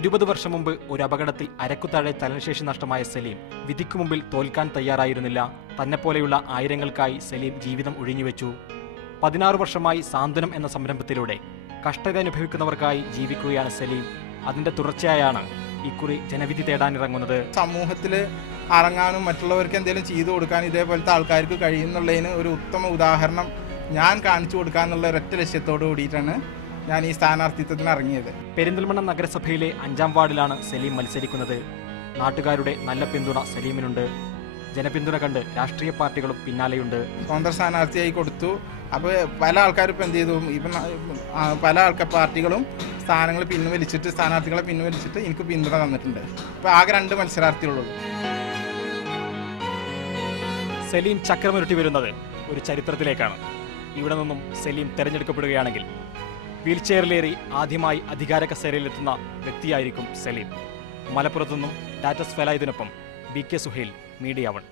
20 വർഷം മുമ്പ് ഒരു അപകടത്തിൽ അരക്കുതാഴെ ചലനശേഷി നഷ്ടമായ സലീം വിധിക്കു മുമ്പിൽ തോൽക്കാൻ തയ്യാറായിരുന്നില്ല. തന്നെപ്പോലെയുള്ള ആയിരങ്ങൾക്കായി സലീം ജീവിതം ഒഴിഞ്ഞുവെച്ചു. 16 വർഷമായി സാന്ത്വനം എന്ന സംരംഭത്തിലൂടെ കഷ്ടത അനുഭവിക്കുന്നവർക്കായി ജീവിക്കുകയാണ് സലീം. അതിന്റെ തുടർച്ചയായാണ് ഇക്കുറി ജനവിധി തേടാനിറങ്ങുന്നത്. സമൂഹത്തിൽ ഇറങ്ങാനും മറ്റുള്ളവർക്ക് എന്തെങ്കിലും ചെയ്തു കൊടുക്കാൻ ഇതേപോലത്തെ ആൾക്കാർക്ക് കഴിയുന്നുള്ളതിന് ഒരു ഉത്തമ ഉദാഹരണം ഞാൻ കാണിച്ചു കൊടുക്കാന്നുള്ള ഒരൊറ്റ ലക്ഷ്യത്തോടു കൂടിയിട്ടാണ് ഞാൻ ഈ സ്ഥാനാർത്ഥിത്വത്തിന് ഇറങ്ങിയത്. പെരിന്തൽമണ്ണ നഗരസഭയിലെ 5ാം വാർഡിലാണ് സലീം മത്സരിക്കുന്നത്. നാട്ടുകാരുടെ നല്ല പിന്തുണ സലീമിനുണ്ട്. ജനപിന്തുണ കണ്ട് രാഷ്ട്രീയ പാർട്ടികളും പിന്നാലെയുണ്ട്. സ്വതന്ത്ര സ്ഥാനാർത്ഥിയായി കൊടുത്തു. അപ്പോൾ പല ആൾക്കാരും ഇപ്പം എന്ത് ചെയ്തു, ഇപ്പം പല പാർട്ടികളും സ്ഥാനങ്ങൾ സ്ഥാനാർത്ഥികളെ പിൻവലിച്ചിട്ട് എനിക്ക് പിന്തുണ തന്നിട്ടുണ്ട്. ഇപ്പം ആകെ 2 മത്സരാർത്ഥികളുള്ളൂ. സലീം ചക്രമുരുട്ടി വരുന്നത് ഒരു ചരിത്രത്തിലേക്കാണ്. ഇവിടെ നിന്നും സലീം തെരഞ്ഞെടുക്കപ്പെടുകയാണെങ്കിൽ വീൽചെയറിലേറി ആദ്യമായി അധികാര കസേരയിലെത്തുന്ന വ്യക്തിയായിരിക്കും സലീം. മലപ്പുറത്തുനിന്നും ഡാറ്റസ് ഫെലായതിനൊപ്പം BK Suhail, media 1.